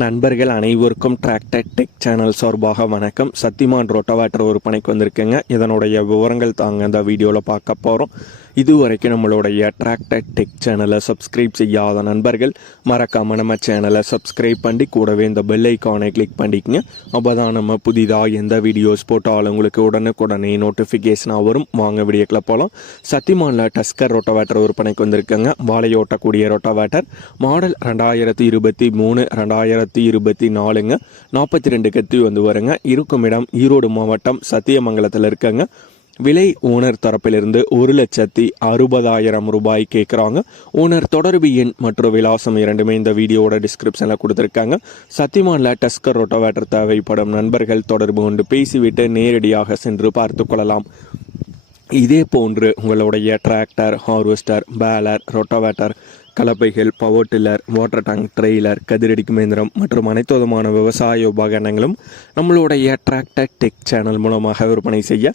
நண்பர்கள் அனைவருக்கும் tractor tech channel சார்பாக வணக்கம். சத்திமான் ரோட்டோவேட்டர் ஒரு பணிக்கு வந்திருக்குங்க. இதனுடைய விவரங்கள் தாங்க இந்த வீடியோவில் பார்க்க போகிறோம் இதுவரைக்கும் நம்மளுடைய டிராக்டர் டெக் சேனலை சப்ஸ்கிரைப் செய்யாத நண்பர்கள் மறக்காமல் நம்ம சேனலை சப்ஸ்கிரைப் பண்ணி கூடவே இந்த பெல் ஐக்கானை கிளிக் பண்ணிக்கங்க. அப்போ தான் நம்ம புதிதாக எந்த வீடியோஸ் போட்டாலும் உங்களுக்கு உடனுக்குடனே நோட்டிஃபிகேஷனாக வரும். வாங்க வீடியோக்கில் போகலாம் சத்திமானில் டஸ்கர் ரொட்டோவேட்டர் விற்பனைக்கு வந்திருக்குங்க. வாழையோட்டக்கூடிய ரொட்டோவேட்டர் மாடல் ரெண்டாயிரத்தி இருபத்தி மூணு ரெண்டாயிரத்தி இருபத்தி நாலுங்க. நாற்பத்தி ரெண்டு கத்தி வந்து வருங்க. இருக்கும் இடம் ஈரோடு மாவட்டம் சத்தியமங்கலத்தில் இருக்கங்க. விலை ஓனர் தரப்பிலிருந்து ஒரு லட்சத்தி அறுபதாயிரம் ரூபாய் கேட்குறாங்க ஓனர் தொடர்பு எண் மற்றும் விலாசம் இரண்டுமே இந்த வீடியோவோட டிஸ்கிரிப்ஷனில் கொடுத்துருக்காங்க. சத்தியமானில் டஸ்கர் ரோட்டோவேட்டர் தேவைப்படும் நண்பர்கள் தொடர்பு கொண்டு பேசிவிட்டு நேரடியாக சென்று பார்த்து கொள்ளலாம். இதே போன்று உங்களுடைய tractor harvester baler rotavator கலப்பைகள் power tiller water tank trailer கதிரடிக்கும் இயந்திரம் மற்றும் அனைத்து விதமான விவசாய உபகரணங்களும் நம்மளுடைய டிராக்டர் டெக் சேனல் மூலமாக விற்பனை செய்ய